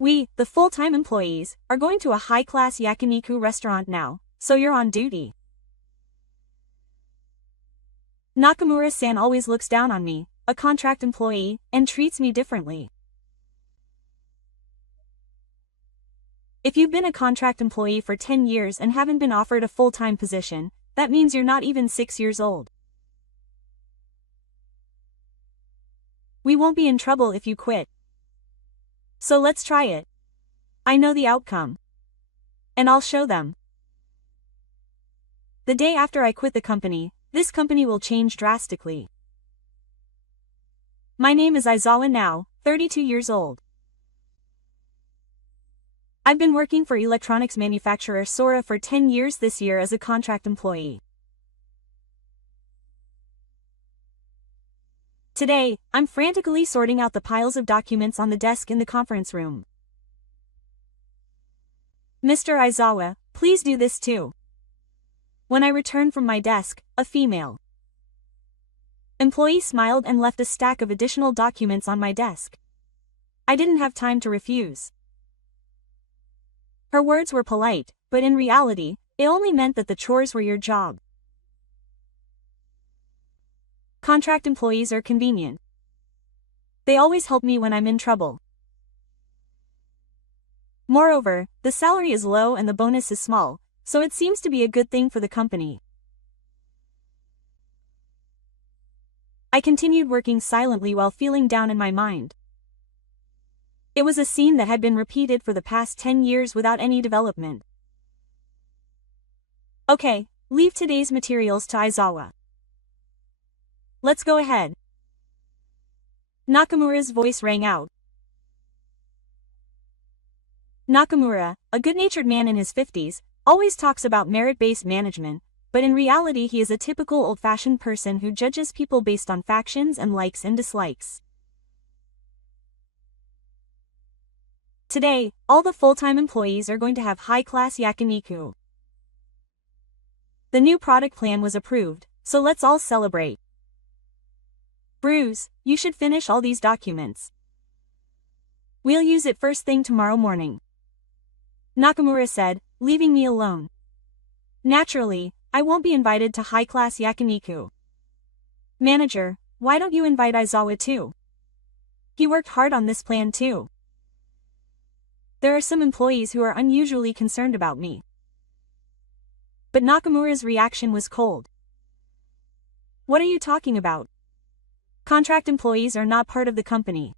We, the full-time employees, are going to a high-class yakiniku restaurant now, so you're on duty. Nakamura-san always looks down on me, a contract employee, and treats me differently. If you've been a contract employee for 10 years and haven't been offered a full-time position, that means you're not even 6 years old. We won't be in trouble if you quit. So let's try it. I know the outcome. And I'll show them. The day after I quit the company, this company will change drastically. My name is Aizawa now, 32 years old. I've been working for electronics manufacturer Sora for 10 years this year as a contract employee. Today, I'm frantically sorting out the piles of documents on the desk in the conference room. Mr. Aizawa, please do this too. When I returned from my desk, a female employee smiled and left a stack of additional documents on my desk. I didn't have time to refuse. Her words were polite, but in reality, it only meant that the chores were your job. Contract employees are convenient. They always help me when I'm in trouble. Moreover, the salary is low and the bonus is small, so it seems to be a good thing for the company. I continued working silently while feeling down in my mind. It was a scene that had been repeated for the past 10 years without any development. Okay, leave today's materials to Aizawa. Let's go ahead. Nakamura's voice rang out. Nakamura, a good-natured man in his 50s, always talks about merit-based management, but in reality he is a typical old-fashioned person who judges people based on factions and likes and dislikes. Today, all the full-time employees are going to have high-class yakiniku. The new product plan was approved, so let's all celebrate. Bruce, you should finish all these documents. We'll use it first thing tomorrow morning. Nakamura said, leaving me alone. Naturally, I won't be invited to high-class yakiniku. Manager, why don't you invite Aizawa too? He worked hard on this plan too. There are some employees who are unusually concerned about me. But Nakamura's reaction was cold. What are you talking about? Contract employees are not part of the company.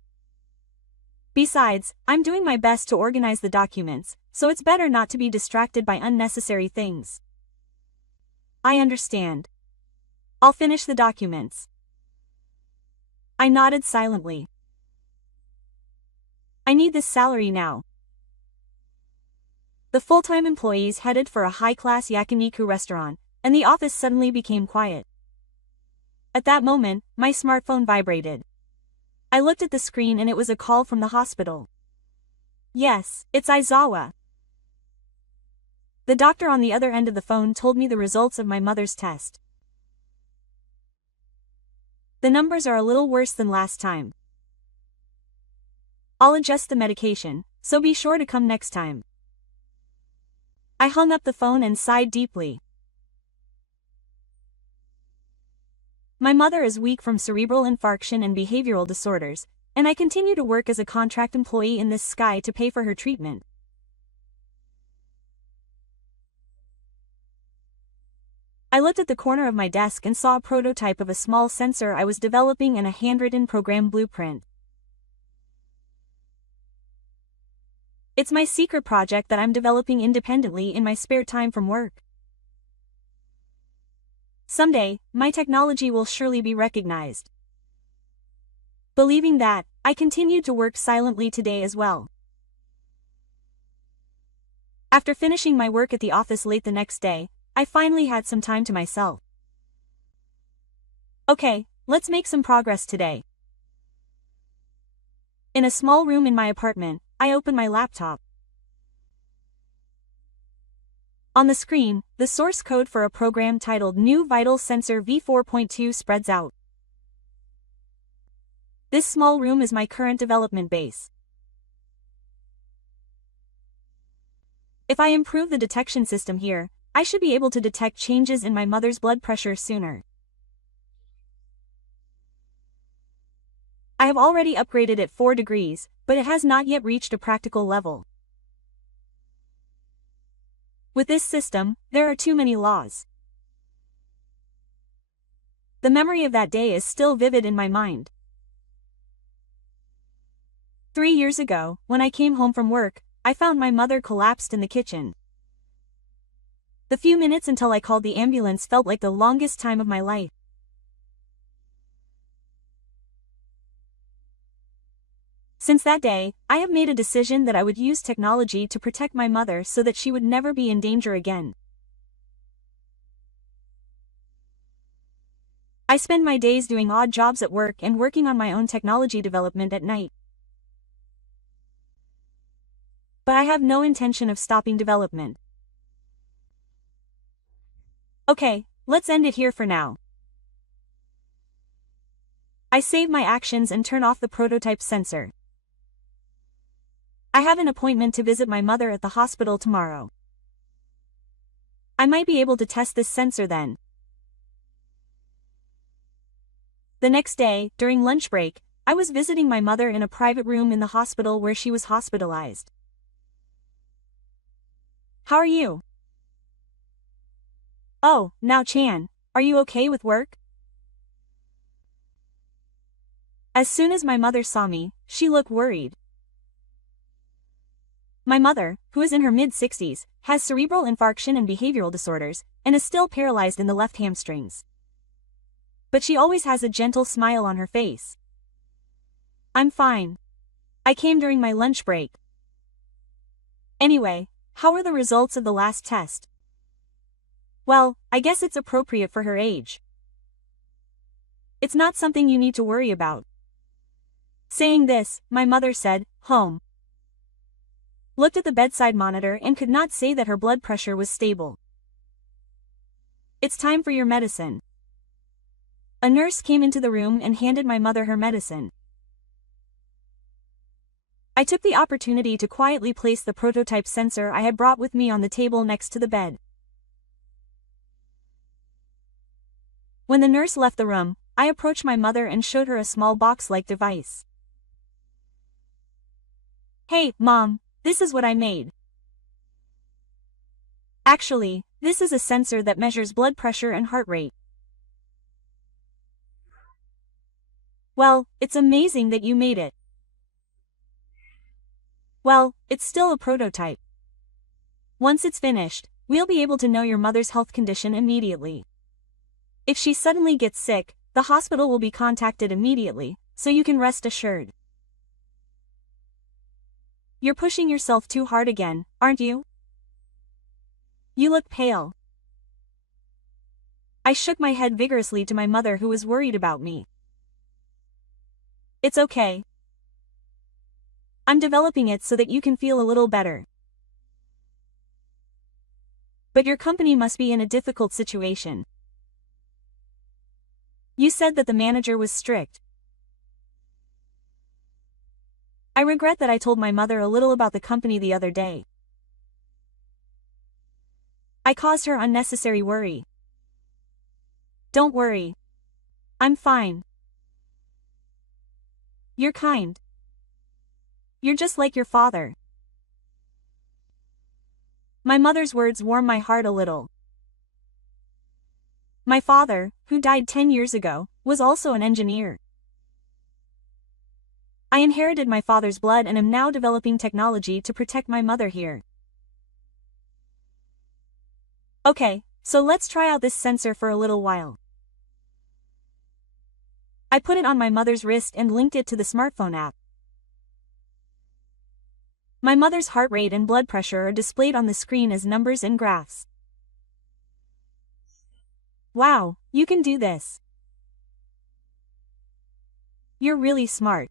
Besides, I'm doing my best to organize the documents, so it's better not to be distracted by unnecessary things. I understand. I'll finish the documents. I nodded silently. I need this salary now. The full-time employees headed for a high-class yakiniku restaurant, and the office suddenly became quiet. At that moment, my smartphone vibrated. I looked at the screen and it was a call from the hospital. Yes, it's Aizawa. The doctor on the other end of the phone told me the results of my mother's test. The numbers are a little worse than last time. I'll adjust the medication, so be sure to come next time. I hung up the phone and sighed deeply. My mother is weak from cerebral infarction and behavioral disorders, and I continue to work as a contract employee in this sky to pay for her treatment. I looked at the corner of my desk and saw a prototype of a small sensor I was developing and a handwritten program blueprint. It's my secret project that I'm developing independently in my spare time from work. Someday, my technology will surely be recognized. Believing that, I continued to work silently today as well. After finishing my work at the office late the next day, I finally had some time to myself. Okay, let's make some progress today. In a small room in my apartment, I opened my laptop. On the screen, the source code for a program titled New Vital Sensor v4.2 spreads out. This small room is my current development base. If I improve the detection system here, I should be able to detect changes in my mother's blood pressure sooner. I have already upgraded it 4 degrees, but it has not yet reached a practical level. With this system, there are too many laws. The memory of that day is still vivid in my mind. 3 years ago, when I came home from work, I found my mother collapsed in the kitchen. The few minutes until I called the ambulance felt like the longest time of my life. Since that day, I have made a decision that I would use technology to protect my mother so that she would never be in danger again. I spend my days doing odd jobs at work and working on my own technology development at night. But I have no intention of stopping development. Okay, let's end it here for now. I save my actions and turn off the prototype sensor. I have an appointment to visit my mother at the hospital tomorrow. I might be able to test this sensor then. The next day, during lunch break, I was visiting my mother in a private room in the hospital where she was hospitalized. How are you? Oh, now Chan, are you okay with work? As soon as my mother saw me, she looked worried. My mother, who is in her mid-60s, has cerebral infarction and behavioral disorders, and is still paralyzed in the left hamstrings. But she always has a gentle smile on her face. I'm fine. I came during my lunch break. Anyway, how were the results of the last test? Well, I guess it's appropriate for her age. It's not something you need to worry about. Saying this, my mother said, "Home." Looked at the bedside monitor and could not say that her blood pressure was stable. It's time for your medicine. A nurse came into the room and handed my mother her medicine. I took the opportunity to quietly place the prototype sensor I had brought with me on the table next to the bed. When the nurse left the room, I approached my mother and showed her a small box-like device. Hey, Mom, this is what I made. Actually, this is a sensor that measures blood pressure and heart rate. Well, it's amazing that you made it. Well, it's still a prototype. Once it's finished, we'll be able to know your mother's health condition immediately. If she suddenly gets sick, the hospital will be contacted immediately, so you can rest assured. You're pushing yourself too hard again, aren't you? You look pale. I shook my head vigorously to my mother, who was worried about me. It's okay. I'm developing it so that you can feel a little better. But your company must be in a difficult situation. You said that the manager was strict. I regret that I told my mother a little about the company the other day. I caused her unnecessary worry. Don't worry. I'm fine. You're kind. You're just like your father. My mother's words warmed my heart a little. My father, who died 10 years ago, was also an engineer. I inherited my father's blood and am now developing technology to protect my mother here. Okay, so let's try out this sensor for a little while. I put it on my mother's wrist and linked it to the smartphone app. My mother's heart rate and blood pressure are displayed on the screen as numbers and graphs. Wow, you can do this. You're really smart.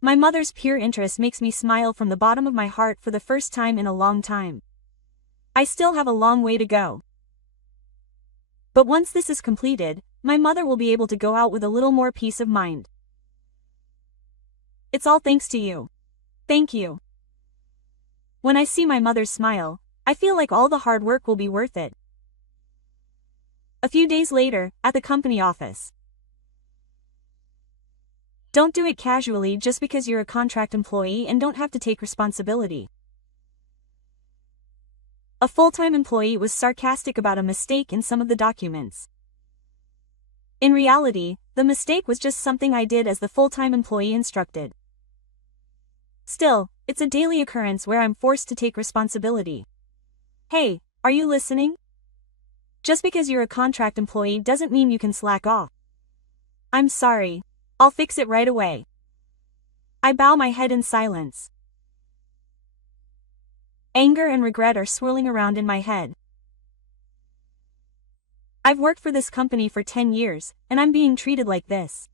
My mother's pure interest makes me smile from the bottom of my heart for the first time in a long time. I still have a long way to go. But once this is completed, my mother will be able to go out with a little more peace of mind. It's all thanks to you. Thank you. When I see my mother's smile, I feel like all the hard work will be worth it. A few days later, at the company office. Don't do it casually just because you're a contract employee and don't have to take responsibility. A full-time employee was sarcastic about a mistake in some of the documents. In reality, the mistake was just something I did as the full-time employee instructed. Still, it's a daily occurrence where I'm forced to take responsibility. Hey, are you listening? Just because you're a contract employee doesn't mean you can slack off. I'm sorry. I'll fix it right away. I bow my head in silence. Anger and regret are swirling around in my head. I've worked for this company for 10 years, and I'm being treated like this.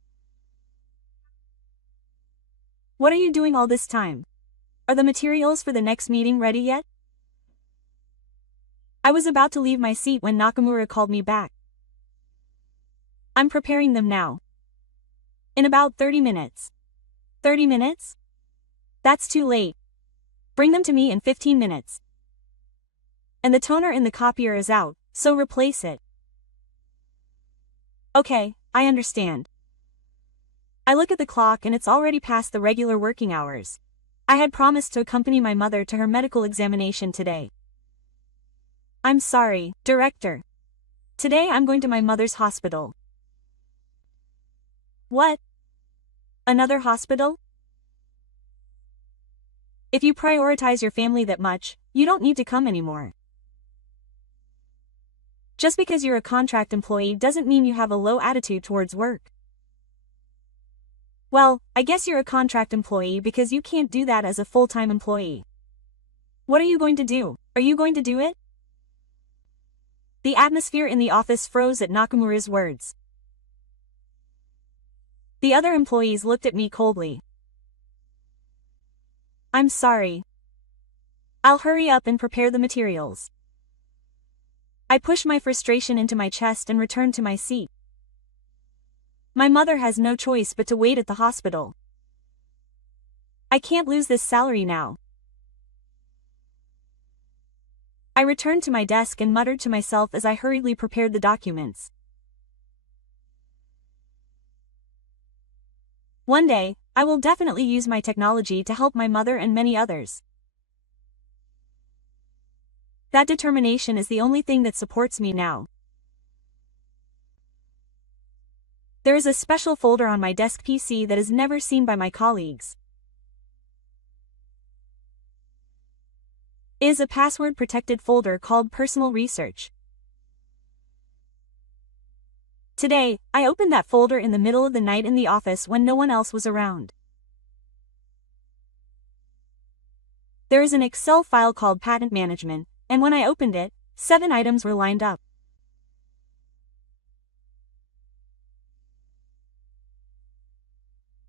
What are you doing all this time? Are the materials for the next meeting ready yet? I was about to leave my seat when Nakamura called me back. I'm preparing them now. In about 30 minutes. 30 minutes? That's too late. Bring them to me in 15 minutes. And the toner in the copier is out, so replace it. Okay, I understand. I look at the clock and it's already past the regular working hours. I had promised to accompany my mother to her medical examination today. I'm sorry, Director. Today I'm going to my mother's hospital. What? Another hospital? If you prioritize your family that much, you don't need to come anymore. Just because you're a contract employee doesn't mean you have a low attitude towards work. Well, I guess you're a contract employee because you can't do that as a full-time employee. What are you going to do? Are you going to do it? The atmosphere in the office froze at Nakamura's words. The other employees looked at me coldly. I'm sorry. I'll hurry up and prepare the materials. I push my frustration into my chest and return to my seat. My mother has no choice but to wait at the hospital. I can't lose this salary now. I returned to my desk and muttered to myself as I hurriedly prepared the documents. One day, I will definitely use my technology to help my mother and many others. That determination is the only thing that supports me now. There is a special folder on my desk PC that is never seen by my colleagues. It is a password-protected folder called Personal Research. Today, I opened that folder in the middle of the night in the office when no one else was around. There is an Excel file called Patent Management, and when I opened it, 7 items were lined up.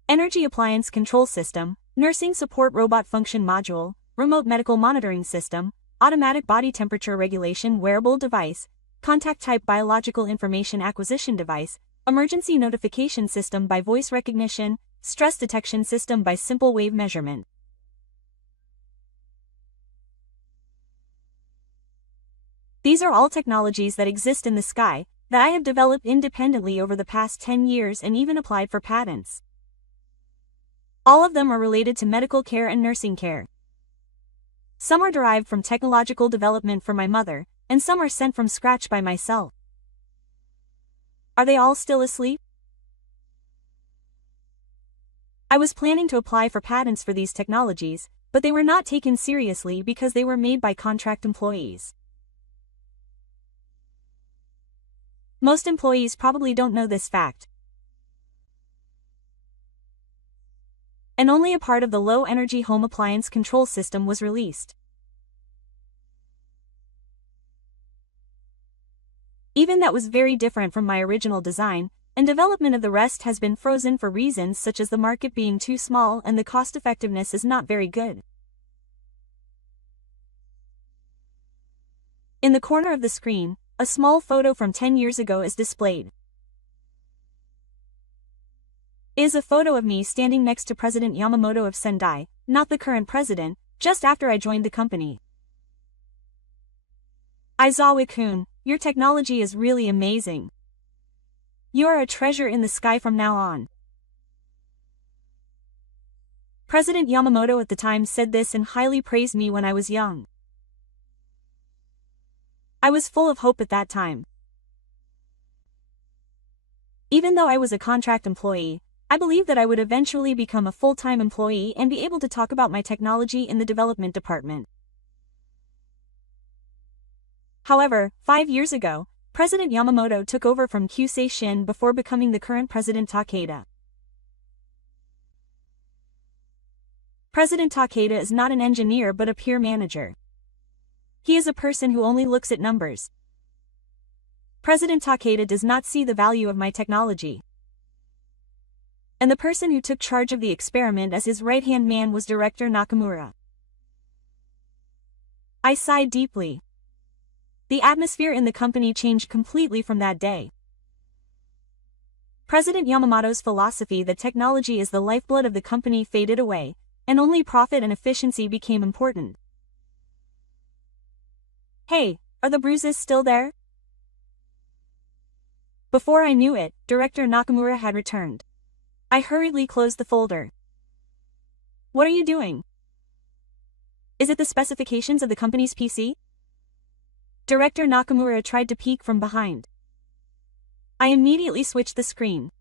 Energy Appliance Control System, Nursing Support Robot Function Module, Remote Medical Monitoring System, Automatic Body Temperature Regulation Wearable Device, Contact Type Biological Information Acquisition Device, Emergency Notification System by Voice Recognition, Stress Detection System by Simple Wave Measurement. These are all technologies that exist in the sky, that I have developed independently over the past 10 years and even applied for patents. All of them are related to medical care and nursing care. Some are derived from technological development for my mother, and some are sent from scratch by myself. Are they all still asleep? I was planning to apply for patents for these technologies, but they were not taken seriously because they were made by contract employees. Most employees probably don't know this fact. And only a part of the low-energy home appliance control system was released. Even that was very different from my original design, and development of the rest has been frozen for reasons such as the market being too small and the cost-effectiveness is not very good. In the corner of the screen, a small photo from 10 years ago is displayed. It is a photo of me standing next to President Yamamoto of Sendai, not the current president, just after I joined the company. Aizawa-kun, your technology is really amazing. You are a treasure in the sky from now on. President Yamamoto at the time said this and highly praised me when I was young. I was full of hope at that time. Even though I was a contract employee, I believed that I would eventually become a full-time employee and be able to talk about my technology in the development department. However, 5 years ago, President Yamamoto took over from Kyusei Shin before becoming the current President Takeda. President Takeda is not an engineer but a pure manager. He is a person who only looks at numbers. President Takeda does not see the value of my technology. And the person who took charge of the experiment as his right-hand man was Director Nakamura. I sighed deeply. The atmosphere in the company changed completely from that day. President Yamamoto's philosophy that technology is the lifeblood of the company faded away, and only profit and efficiency became important. Hey, are the bruises still there? Before I knew it, Director Nakamura had returned. I hurriedly closed the folder. What are you doing? Is it the specifications of the company's PC? Director Nakamura tried to peek from behind. I immediately switched the screen.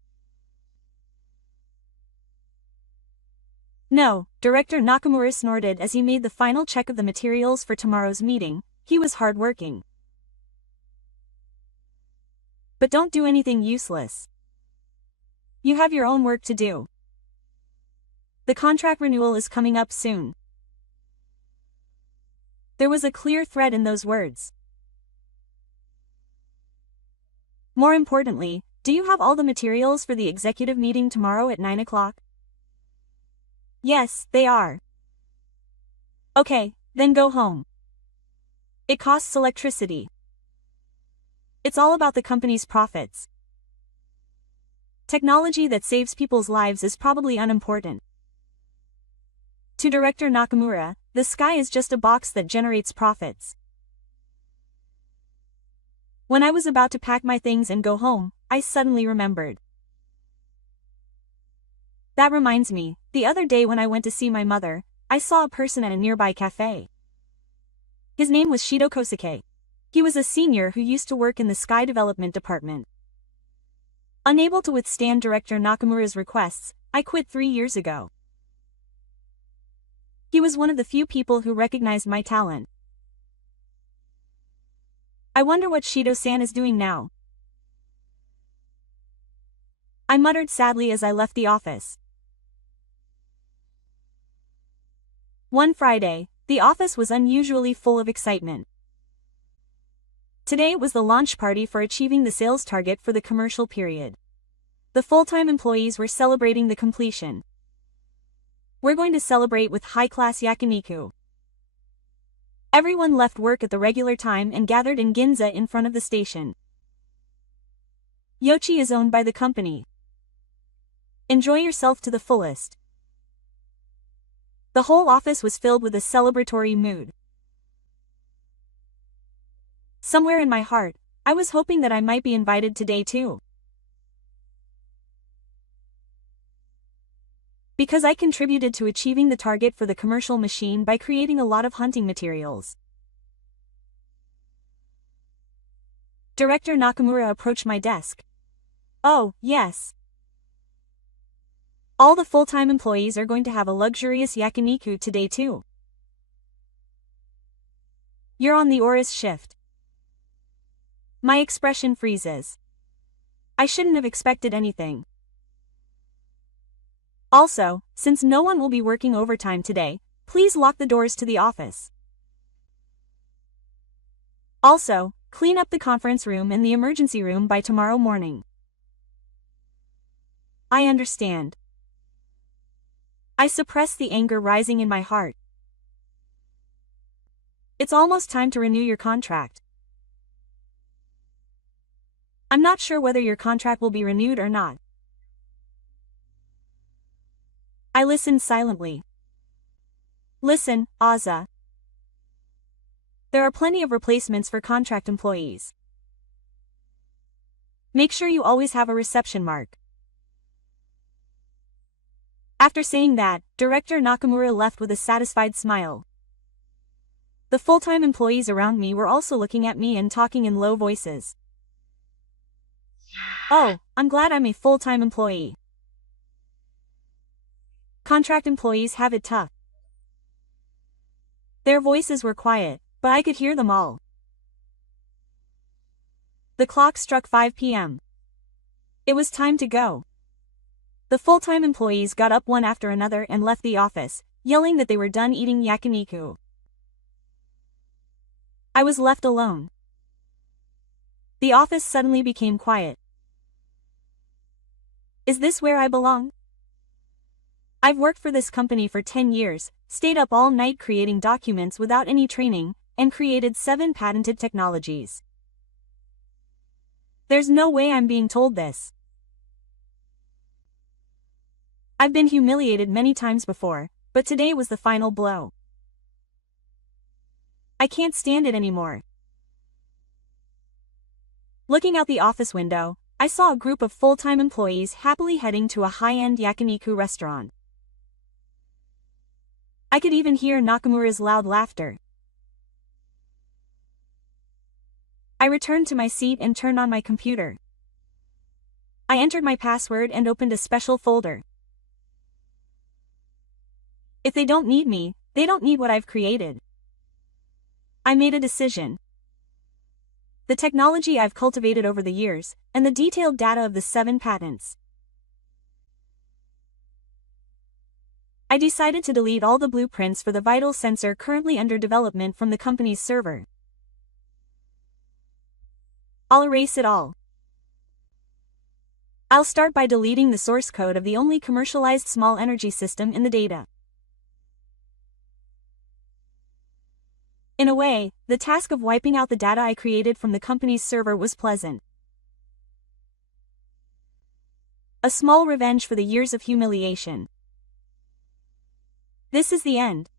No, Director Nakamura snorted as he made the final check of the materials for tomorrow's meeting. He was hard-working. But don't do anything useless. You have your own work to do. The contract renewal is coming up soon. There was a clear thread in those words. More importantly, do you have all the materials for the executive meeting tomorrow at 9 o'clock? Yes, they are. Okay, then go home. It costs electricity. It's all about the company's profits. Technology that saves people's lives is probably unimportant. To Director Nakamura, the sky is just a box that generates profits. When I was about to pack my things and go home, I suddenly remembered. That reminds me, the other day when I went to see my mother, I saw a person at a nearby cafe. His name was Shido Kosuke. He was a senior who used to work in the Sky Development Department. Unable to withstand Director Nakamura's requests, I quit 3 years ago. He was one of the few people who recognized my talent. I wonder what Shido-san is doing now. I muttered sadly as I left the office. One Friday, the office was unusually full of excitement. Today was the launch party for achieving the sales target for the commercial period. The full-time employees were celebrating the completion. We're going to celebrate with high-class yakiniku. Everyone left work at the regular time and gathered in Ginza in front of the station. Yochi is owned by the company. Enjoy yourself to the fullest. The whole office was filled with a celebratory mood. Somewhere in my heart, I was hoping that I might be invited today too. Because I contributed to achieving the target for the commercial machine by creating a lot of hunting materials. Director Nakamura approached my desk. Oh, yes. All the full-time employees are going to have a luxurious yakiniku today too. You're on the Oris shift. My expression freezes. I shouldn't have expected anything. Also, since no one will be working overtime today, please lock the doors to the office. Also, clean up the conference room and the emergency room by tomorrow morning. I understand. I suppress the anger rising in my heart. It's almost time to renew your contract. I'm not sure whether your contract will be renewed or not. I listened silently. Listen, Azza. There are plenty of replacements for contract employees. Make sure you always have a reception mark. After saying that, Director Nakamura left with a satisfied smile. The full-time employees around me were also looking at me and talking in low voices. Oh, I'm glad I'm a full-time employee. Contract employees have it tough. Their voices were quiet, but I could hear them all. The clock struck 5 p.m. It was time to go. The full-time employees got up one after another and left the office, yelling that they were done eating yakiniku. I was left alone. The office suddenly became quiet. Is this where I belong? I've worked for this company for 10 years, stayed up all night creating documents without any training, and created 7 patented technologies. There's no way I'm being told this. I've been humiliated many times before, but today was the final blow. I can't stand it anymore. Looking out the office window, I saw a group of full-time employees happily heading to a high-end yakiniku restaurant. I could even hear Nakamura's loud laughter. I returned to my seat and turned on my computer. I entered my password and opened a special folder. If they don't need me, they don't need what I've created. I made a decision. The technology I've cultivated over the years, and the detailed data of the 7 patents. I decided to delete all the blueprints for the vital sensor currently under development from the company's server. I'll erase it all. I'll start by deleting the source code of the only commercialized small energy system in the data. In a way, the task of wiping out the data I created from the company's server was pleasant. A small revenge for the years of humiliation. This is the end.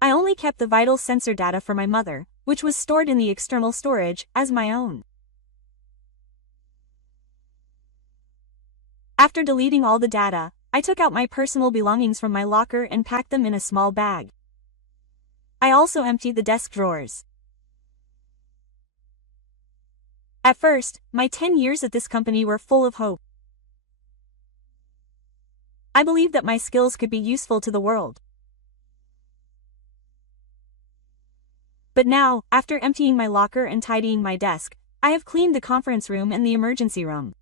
I only kept the vital sensor data for my mother, which was stored in the external storage, as my own. After deleting all the data, I took out my personal belongings from my locker and packed them in a small bag. I also emptied the desk drawers. At first, my 10 years at this company were full of hope. I believed that my skills could be useful to the world. But now, after emptying my locker and tidying my desk, I have cleaned the conference room and the emergency room.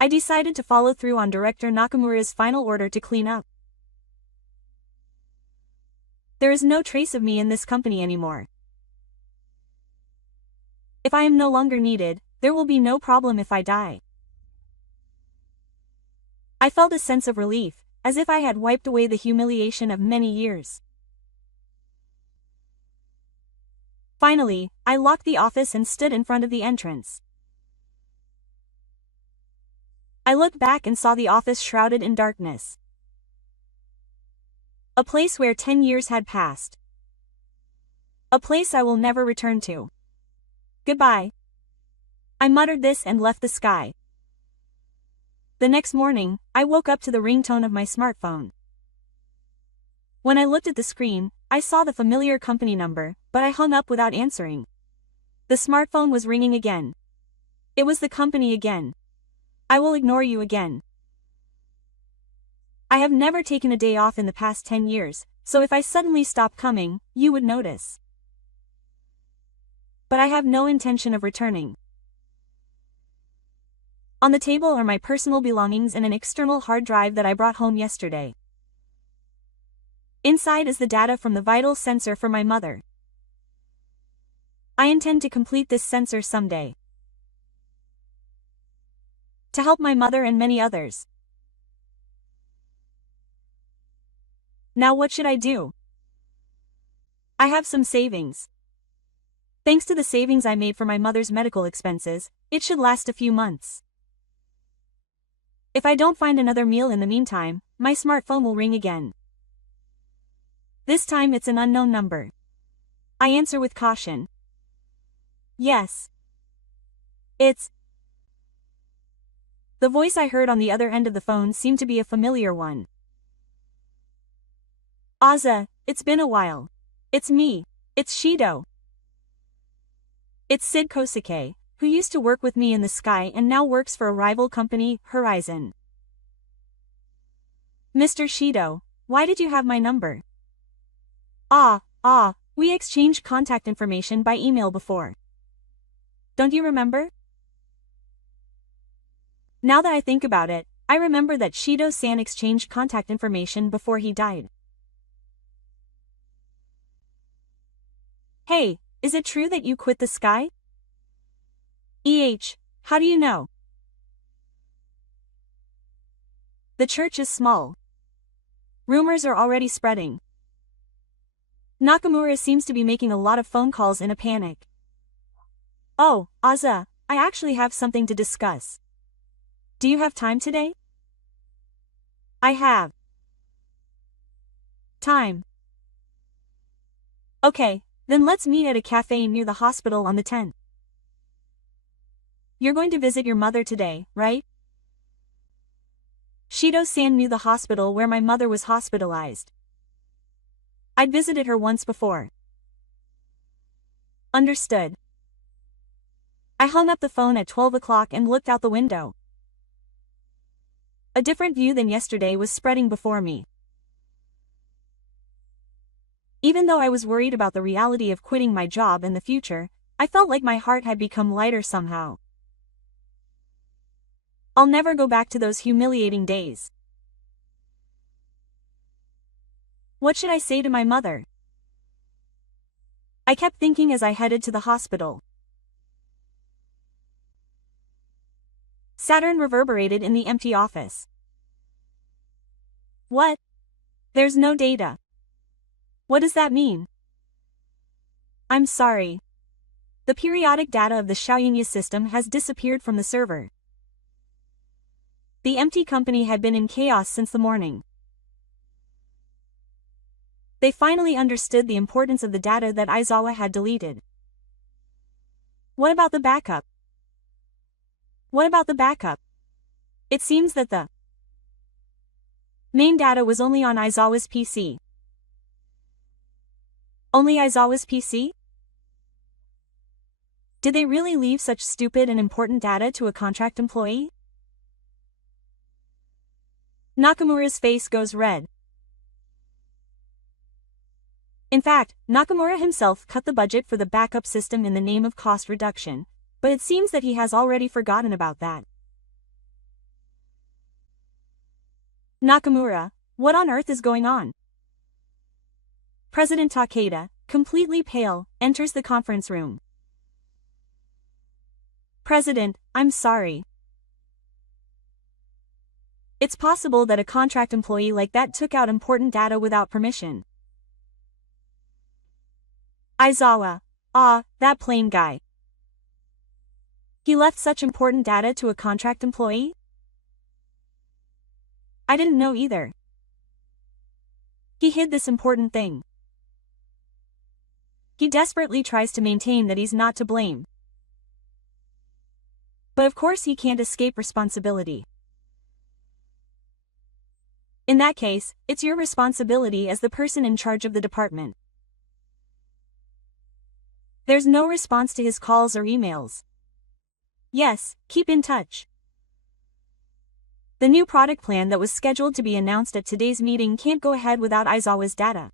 I decided to follow through on Director Nakamura's final order to clean up. There is no trace of me in this company anymore. If I am no longer needed, there will be no problem if I die. I felt a sense of relief, as if I had wiped away the humiliation of many years. Finally, I locked the office and stood in front of the entrance. I looked back and saw the office shrouded in darkness. A place where 10 years had passed. A place I will never return to. Goodbye. I muttered this and left the sky. The next morning, I woke up to the ringtone of my smartphone. When I looked at the screen, I saw the familiar company number, but I hung up without answering. The smartphone was ringing again. It was the company again. I will ignore you again. I have never taken a day off in the past 10 years, so if I suddenly stop coming, you would notice. But I have no intention of returning. On the table are my personal belongings and an external hard drive that I brought home yesterday. Inside is the data from the vital sensor for my mother. I intend to complete this sensor someday. To help my mother and many others. Now what should I do? I have some savings. Thanks to the savings I made for my mother's medical expenses, it should last a few months. If I don't find another meal in the meantime, my smartphone will ring again. This time it's an unknown number. I answer with caution. Yes. It's... The voice I heard on the other end of the phone seemed to be a familiar one. Aza, it's been a while. It's me. It's Shido. It's Sid Kosuke, who used to work with me in the sky and now works for a rival company, Horizon. Mr. Shido, why did you have my number? We exchanged contact information by email before. Don't you remember? Now that I think about it, I remember that Shido-san exchanged contact information before he died. Hey, is it true that you quit the sky? How do you know? The church is small. Rumors are already spreading. Nakamura seems to be making a lot of phone calls in a panic. Oh, Aza, I actually have something to discuss. Do you have time today? I have. Time. Okay, then let's meet at a cafe near the hospital on the 10th. You're going to visit your mother today, right? Shido-san knew the hospital where my mother was hospitalized. I'd visited her once before. Understood. I hung up the phone at 12 o'clock and looked out the window. A different view than yesterday was spreading before me. Even though I was worried about the reality of quitting my job in the future, I felt like my heart had become lighter somehow. I'll never go back to those humiliating days. What should I say to my mother? I kept thinking as I headed to the hospital. Saturn reverberated in the empty office. What? There's no data. What does that mean? I'm sorry. The periodic data of the Xiaoyingya system has disappeared from the server. The empty company had been in chaos since the morning. They finally understood the importance of the data that Aizawa had deleted. What about the backup? It seems that the main data was only on Aizawa's PC. Only Aizawa's PC? Did they really leave such stupid and important data to a contract employee? Nakamura's face goes red. In fact, Nakamura himself cut the budget for the backup system in the name of cost reduction, but it seems that he has already forgotten about that. Nakamura, what on earth is going on? President Takeda, completely pale, enters the conference room. President, I'm sorry. It's possible that a contract employee like that took out important data without permission. Aizawa, that plain guy. He left such important data to a contract employee? I didn't know either. He hid this important thing. He desperately tries to maintain that he's not to blame. But of course he can't escape responsibility. In that case, it's your responsibility as the person in charge of the department. There's no response to his calls or emails. Yes, keep in touch. The new product plan that was scheduled to be announced at today's meeting can't go ahead without Aizawa's data.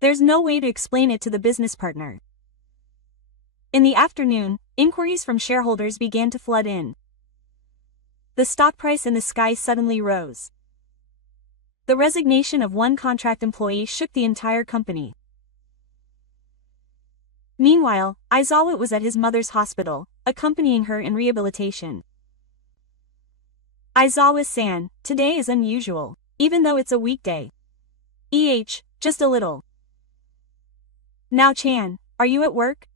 There's no way to explain it to the business partner. In the afternoon, inquiries from shareholders began to flood in. The stock price in the sky suddenly rose. The resignation of one contract employee shook the entire company. Meanwhile, Aizawa was at his mother's hospital, accompanying her in rehabilitation. Aizawa-san, today is unusual, even though it's a weekday. Just a little. Now Chan, are you at work?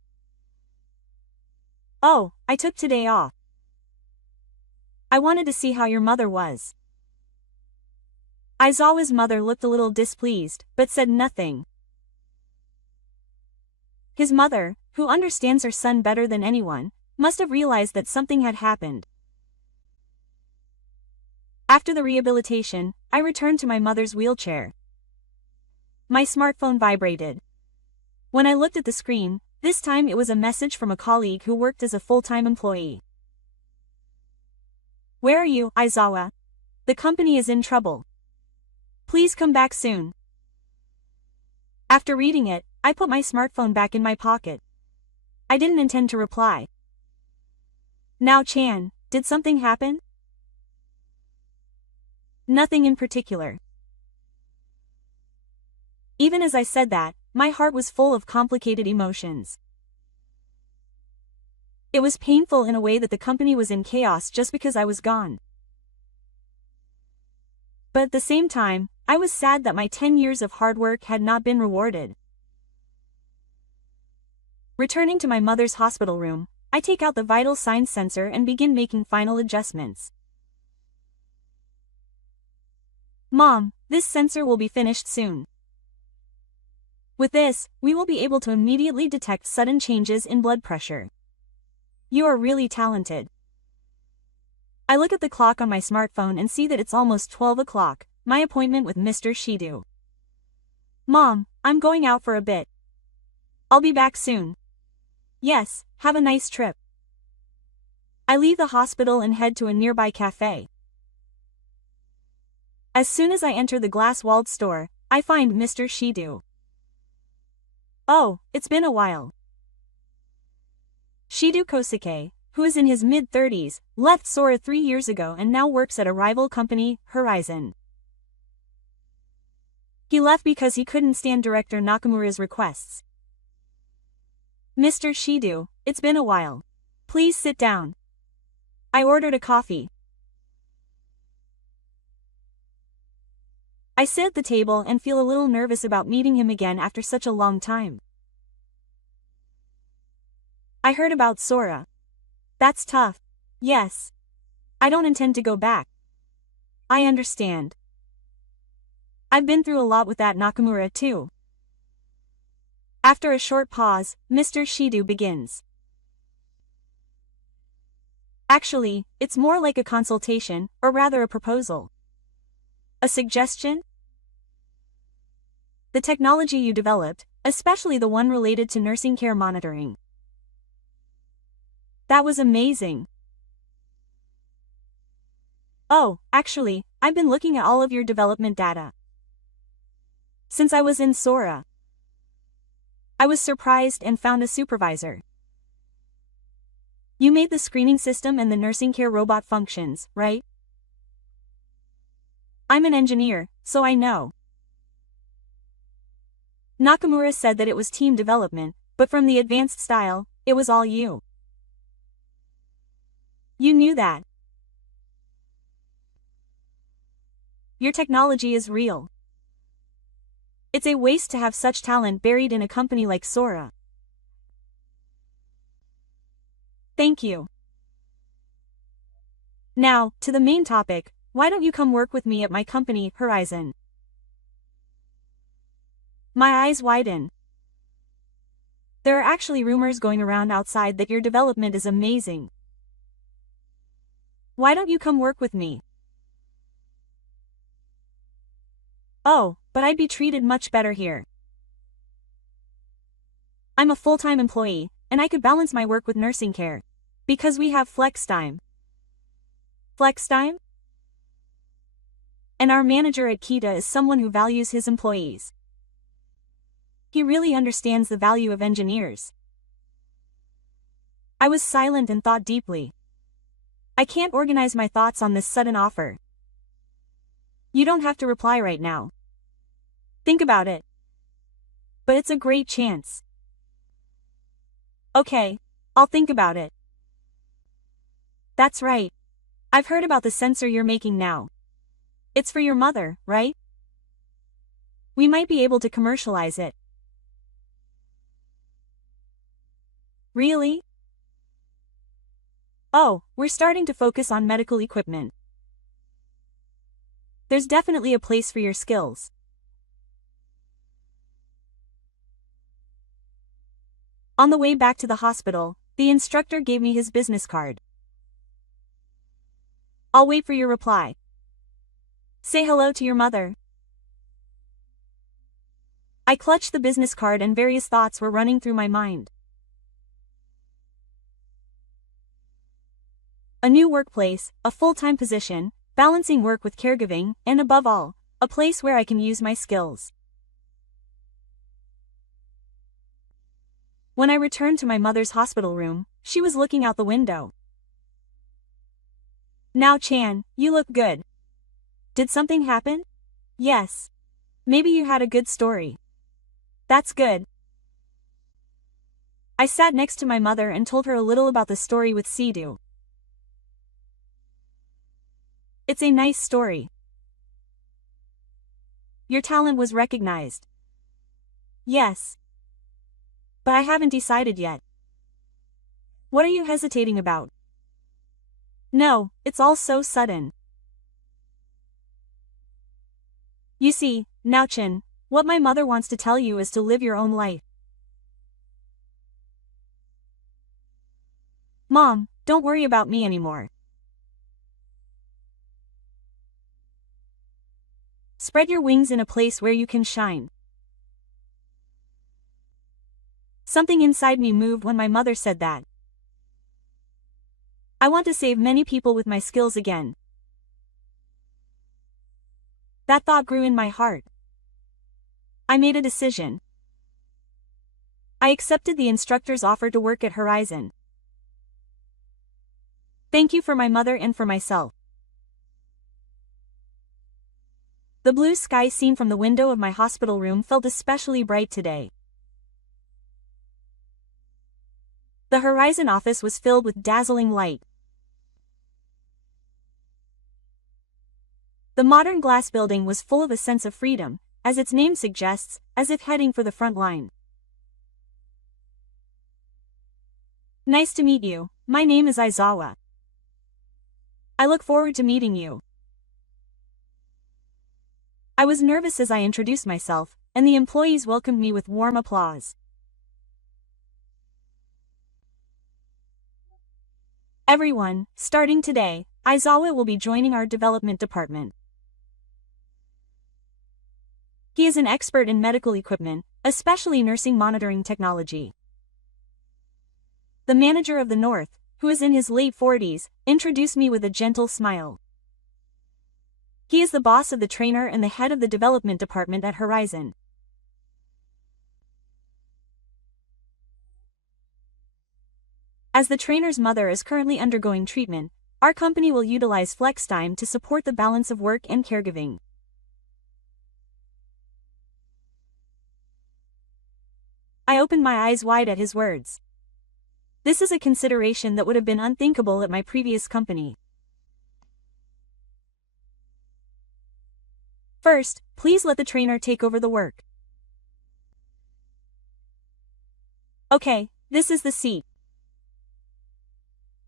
Oh, I took today off. I wanted to see how your mother was. Aizawa's mother looked a little displeased, but said nothing. His mother, who understands her son better than anyone, must have realized that something had happened. After the rehabilitation, I returned to my mother's wheelchair. My smartphone vibrated. When I looked at the screen, this time it was a message from a colleague who worked as a full-time employee. Where are you, Aizawa? The company is in trouble. Please come back soon. After reading it, I put my smartphone back in my pocket. I didn't intend to reply. Now Chan, did something happen? Nothing in particular. Even as I said that, my heart was full of complicated emotions. It was painful in a way that the company was in chaos just because I was gone. But at the same time, I was sad that my 10 years of hard work had not been rewarded. Returning to my mother's hospital room, I take out the vital signs sensor and begin making final adjustments. Mom, this sensor will be finished soon. With this, we will be able to immediately detect sudden changes in blood pressure. You are really talented. I look at the clock on my smartphone and see that it's almost 12 o'clock, my appointment with Mr. Shidu. Mom, I'm going out for a bit. I'll be back soon. Yes, have a nice trip. I leave the hospital and head to a nearby cafe. As soon as I enter the glass-walled store, I find Mr. Shidu. Oh, it's been a while. Shidu Kosuke, who is in his mid-30s, left Sora 3 years ago and now works at a rival company, Horizon. He left because he couldn't stand director Nakamura's requests. Mr. Shidu, it's been a while. Please sit down. I ordered a coffee. I sit at the table and feel a little nervous about meeting him again after such a long time. I heard about Sora. That's tough. Yes. I don't intend to go back. I understand. I've been through a lot with that Nakamura too. After a short pause, Mr. Shidu begins. Actually, it's more like a consultation, or rather a proposal. A suggestion? The technology you developed, especially the one related to nursing care monitoring. That was amazing. Oh, actually, I've been looking at all of your development data. Since I was in Sora, I was surprised and found a supervisor. You made the screening system and the nursing care robot functions, right? I'm an engineer, so I know. Nakamura said that it was team development, but from the advanced style, it was all you. You knew that. Your technology is real. It's a waste to have such talent buried in a company like Sora. Thank you. Now, to the main topic, why don't you come work with me at my company, Horizon? My eyes widen. There are actually rumors going around outside that your development is amazing. Why don't you come work with me? Oh, but I'd be treated much better here. I'm a full-time employee, and I could balance my work with nursing care. Because we have flex time. Flex time? And our manager at Kita is someone who values his employees. He really understands the value of engineers. I was silent and thought deeply. I can't organize my thoughts on this sudden offer. You don't have to reply right now. Think about it. But it's a great chance. Okay, I'll think about it. That's right. I've heard about the sensor you're making now. It's for your mother, right? We might be able to commercialize it. Really? Oh, we're starting to focus on medical equipment. There's definitely a place for your skills. On the way back to the hospital, the instructor gave me his business card. I'll wait for your reply. Say hello to your mother. I clutched the business card and various thoughts were running through my mind. A new workplace, a full-time position, balancing work with caregiving, and above all, a place where I can use my skills. When I returned to my mother's hospital room, she was looking out the window. Now Chan, you look good. Did something happen? Yes. Maybe you had a good story. That's good. I sat next to my mother and told her a little about the story with Sidhu. It's a nice story. Your talent was recognized. Yes. But I haven't decided yet. What are you hesitating about? No, it's all so sudden. You see, Nauchin, what my mother wants to tell you is to live your own life. Mom, don't worry about me anymore. Spread your wings in a place where you can shine. Something inside me moved when my mother said that. I want to save many people with my skills again. That thought grew in my heart. I made a decision. I accepted the instructor's offer to work at Horizon. Thank you for my mother and for myself. The blue sky seen from the window of my hospital room felt especially bright today. The Horizon office was filled with dazzling light. The modern glass building was full of a sense of freedom, as its name suggests, as if heading for the front line. Nice to meet you, my name is Aizawa. I look forward to meeting you. I was nervous as I introduced myself, and the employees welcomed me with warm applause. Everyone, starting today, Aizawa will be joining our development department. He is an expert in medical equipment, especially nursing monitoring technology. The manager of the North, who is in his late 40s, introduced me with a gentle smile. He is the boss of the trainer and the head of the development department at Horizon. As the trainer's mother is currently undergoing treatment, our company will utilize flex time to support the balance of work and caregiving. I opened my eyes wide at his words. This is a consideration that would have been unthinkable at my previous company. First, please let the trainer take over the work. Okay, this is the seat.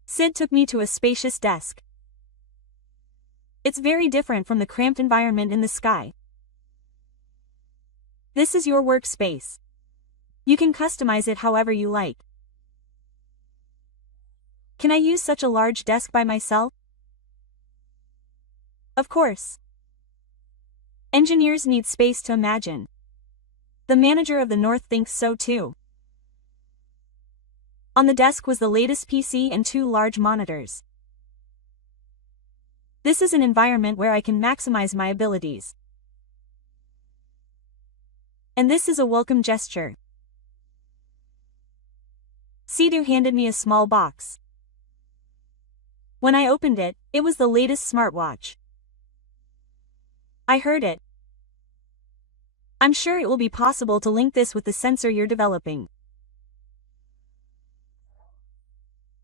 Sid took me to a spacious desk. It's very different from the cramped environment in the sky. This is your workspace. You can customize it however you like. Can I use such a large desk by myself? Of course. Engineers need space to imagine. The manager of the North thinks so too. On the desk was the latest PC and 2 large monitors. This is an environment where I can maximize my abilities. And this is a welcome gesture. Sidhu handed me a small box. When I opened it, it was the latest smartwatch. I heard it. I'm sure it will be possible to link this with the sensor you're developing.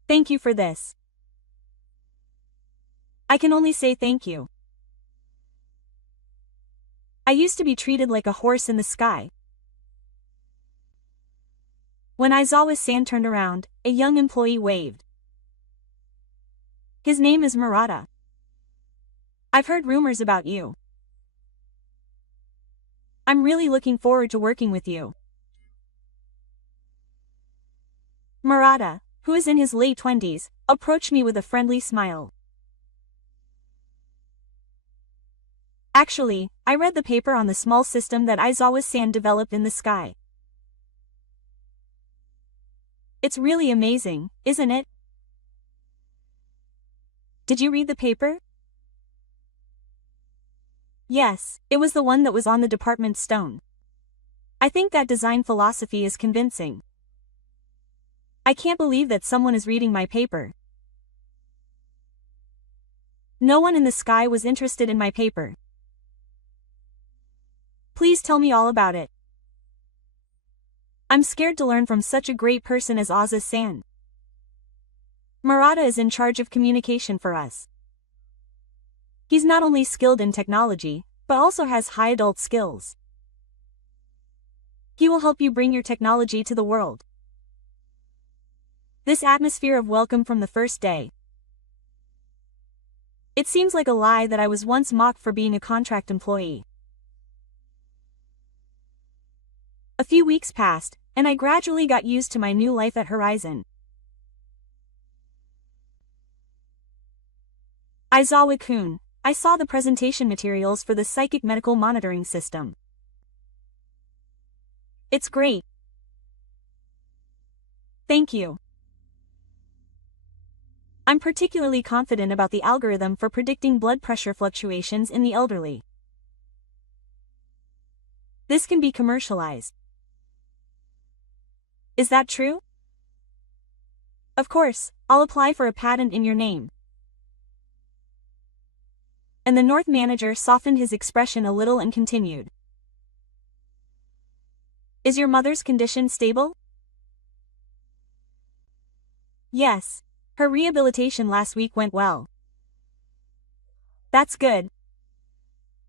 Thank you for this. I can only say thank you. I used to be treated like a horse in the sky. When Aizawa-san turned around, a young employee waved. His name is Murata. I've heard rumors about you. I'm really looking forward to working with you. Murata, who is in his late 20s, approached me with a friendly smile. Actually, I read the paper on the small system that Aizawa-san developed in the sky. It's really amazing, isn't it? Did you read the paper? Yes, it was the one that was on the department stone. I think that design philosophy is convincing. I can't believe that someone is reading my paper. No one in the sky was interested in my paper. Please tell me all about it. I'm scared to learn from such a great person as Aza-san. Murata is in charge of communication for us. He's not only skilled in technology, but also has high adult skills. He will help you bring your technology to the world. This atmosphere of welcome from the first day. It seems like a lie that I was once mocked for being a contract employee. A few weeks passed, and I gradually got used to my new life at Horizon. Aizawa-kun, I saw the presentation materials for the psychic medical monitoring system. It's great. Thank you. I'm particularly confident about the algorithm for predicting blood pressure fluctuations in the elderly. This can be commercialized. Is that true? Of course, I'll apply for a patent in your name. And the North manager softened his expression a little and continued. Is your mother's condition stable? Yes. Her rehabilitation last week went well. That's good.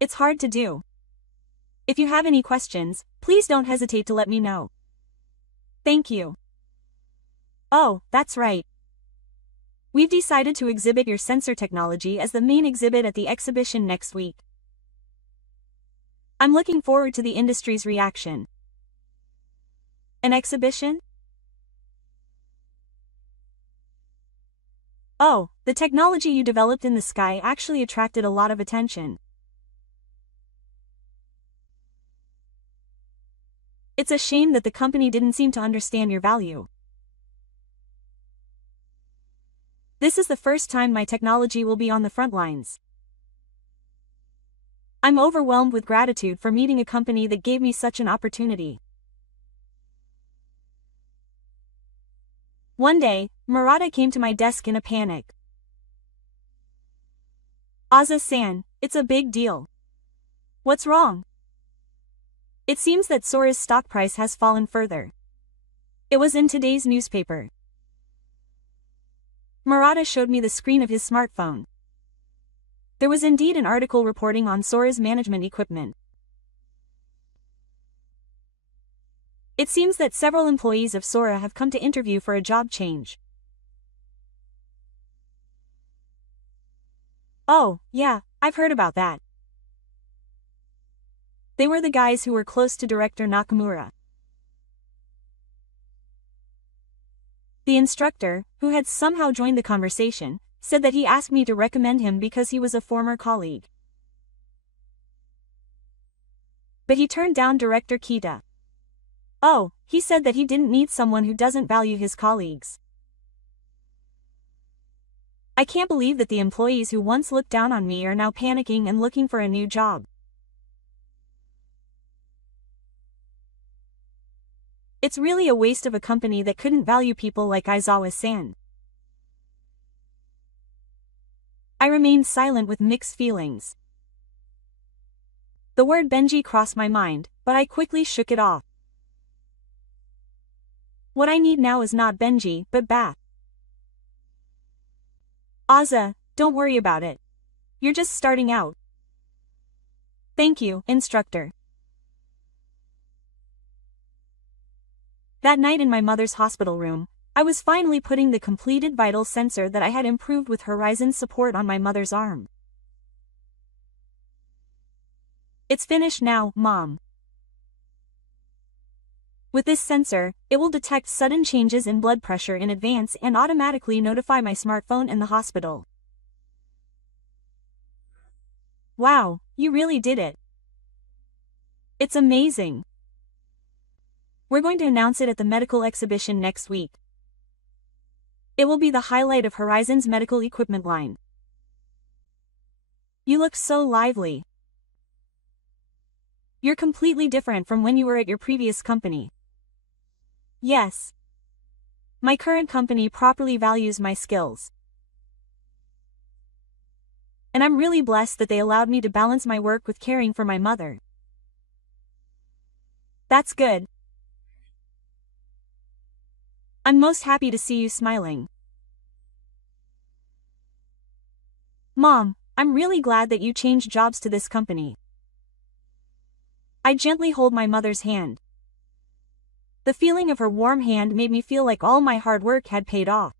It's hard to do. If you have any questions, please don't hesitate to let me know. Thank you. Oh, that's right. We've decided to exhibit your sensor technology as the main exhibit at the exhibition next week. I'm looking forward to the industry's reaction. An exhibition? Oh, the technology you developed in the sky actually attracted a lot of attention. It's a shame that the company didn't seem to understand your value. This is the first time my technology will be on the front lines. I'm overwhelmed with gratitude for meeting a company that gave me such an opportunity. One day, Murata came to my desk in a panic. Aza-san, it's a big deal. What's wrong? It seems that Sora's stock price has fallen further. It was in today's newspaper. Murata showed me the screen of his smartphone. There was indeed an article reporting on Sora's management equipment. It seems that several employees of Sora have come to interview for a job change. Oh, yeah, I've heard about that. They were the guys who were close to Director Nakamura. The instructor, who had somehow joined the conversation, said that he asked me to recommend him because he was a former colleague. But he turned down Director Kita. Oh, he said that he didn't need someone who doesn't value his colleagues. I can't believe that the employees who once looked down on me are now panicking and looking for a new job. It's really a waste of a company that couldn't value people like Aizawa-san. I remained silent with mixed feelings. The word Benji crossed my mind, but I quickly shook it off. What I need now is not Benji, but Bath. Aza, don't worry about it. You're just starting out. Thank you, instructor. That night in my mother's hospital room, I was finally putting the completed vital sensor that I had improved with Horizon's support on my mother's arm. It's finished now, Mom. With this sensor, it will detect sudden changes in blood pressure in advance and automatically notify my smartphone and the hospital. Wow, you really did it. It's amazing. We're going to announce it at the medical exhibition next week. It will be the highlight of Horizon's medical equipment line. You look so lively. You're completely different from when you were at your previous company. Yes. My current company properly values my skills. And I'm really blessed that they allowed me to balance my work with caring for my mother. That's good. I'm most happy to see you smiling. Mom, I'm really glad that you changed jobs to this company. I gently hold my mother's hand. The feeling of her warm hand made me feel like all my hard work had paid off.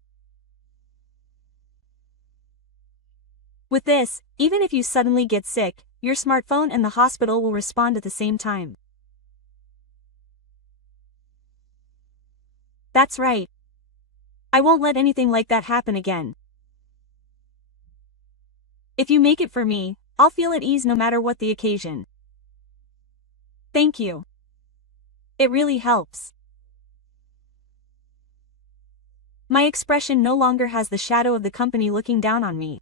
With this, even if you suddenly get sick, your smartphone and the hospital will respond at the same time. That's right. I won't let anything like that happen again. If you make it for me, I'll feel at ease no matter what the occasion. Thank you. It really helps. My expression no longer has the shadow of the company looking down on me.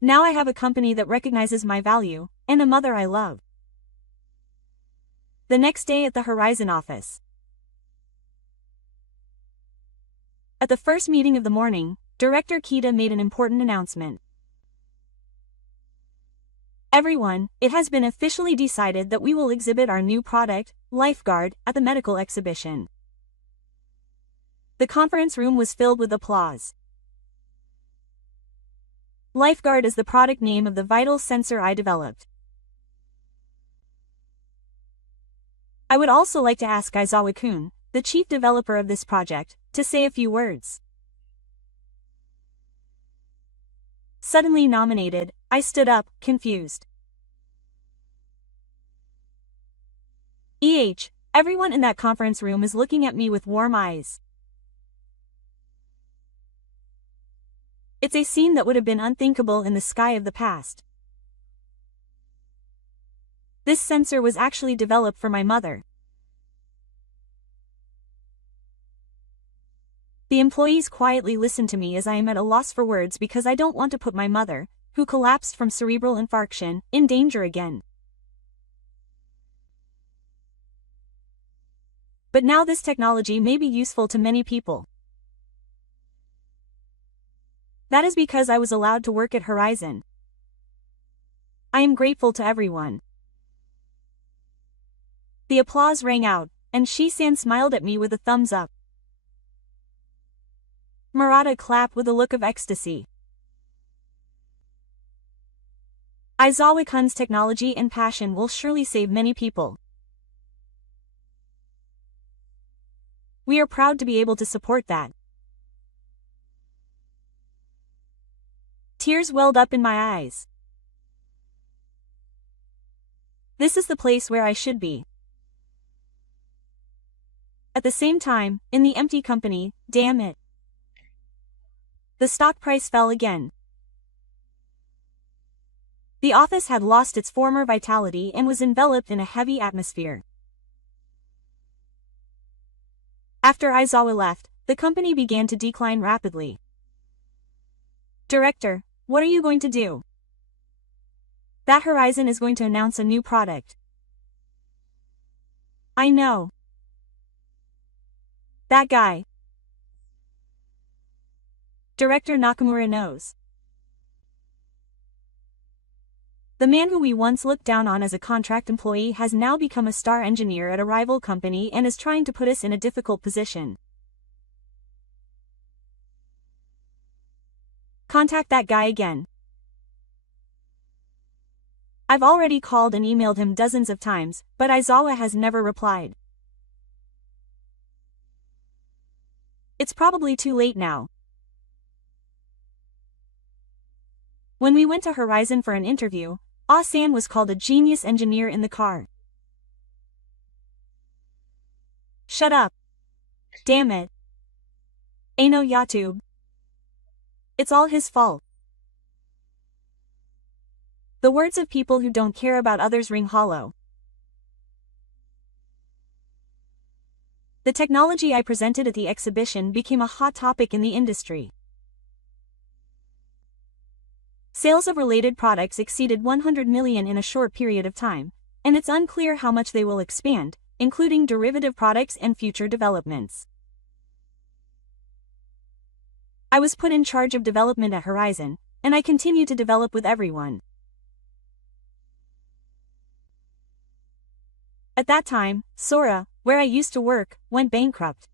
Now I have a company that recognizes my value, and a mother I love. The next day at the Horizon office. At the first meeting of the morning, Director Kita made an important announcement. Everyone, it has been officially decided that we will exhibit our new product, Lifeguard, at the medical exhibition. The conference room was filled with applause. Lifeguard is the product name of the vital sensor I developed. I would also like to ask Aizawa-kun, the chief developer of this project, to say a few words. Suddenly nominated, I stood up, confused. Everyone in that conference room is looking at me with warm eyes. It's a scene that would have been unthinkable in the sky of the past. This sensor was actually developed for my mother. The employees quietly listen to me as I am at a loss for words because I don't want to put my mother, who collapsed from cerebral infarction, in danger again. But now this technology may be useful to many people. That is because I was allowed to work at Horizon. I am grateful to everyone. The applause rang out, and Shi-san smiled at me with a thumbs up. Murata clapped with a look of ecstasy. Aizawa-kun's technology and passion will surely save many people. We are proud to be able to support that. Tears welled up in my eyes. This is the place where I should be. At the same time, in the empty company, damn it. The stock price fell again. The office had lost its former vitality and was enveloped in a heavy atmosphere. After Aizawa left, the company began to decline rapidly. Director, what are you going to do? That Horizon is going to announce a new product. I know. That guy. Director Nakamura knows. The man who we once looked down on as a contract employee has now become a star engineer at a rival company and is trying to put us in a difficult position. Contact that guy again. I've already called and emailed him dozens of times, but Aizawa has never replied. It's probably too late now. When we went to Horizon for an interview, Ah-san was called a genius engineer in the car. Shut up. Damn it. Aino Yatube. It's all his fault. The words of people who don't care about others ring hollow. The technology I presented at the exhibition became a hot topic in the industry. Sales of related products exceeded 100 million in a short period of time, and it's unclear how much they will expand, including derivative products and future developments. I was put in charge of development at Horizon, and I continue to develop with everyone. At that time, Sora, where I used to work, went bankrupt.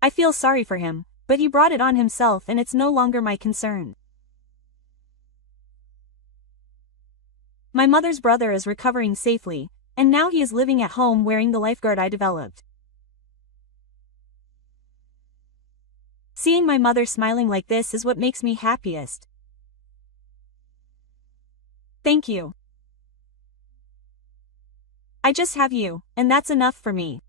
I feel sorry for him, but he brought it on himself and it's no longer my concern. My mother's brother is recovering safely, and now he is living at home wearing the lifeguard I developed. Seeing my mother smiling like this is what makes me happiest. Thank you. I just have you, and that's enough for me.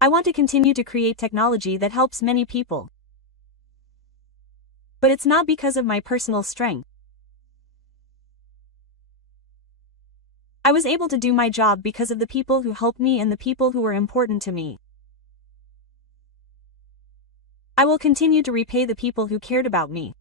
I want to continue to create technology that helps many people. But it's not because of my personal strength. I was able to do my job because of the people who helped me and the people who were important to me. I will continue to repay the people who cared about me.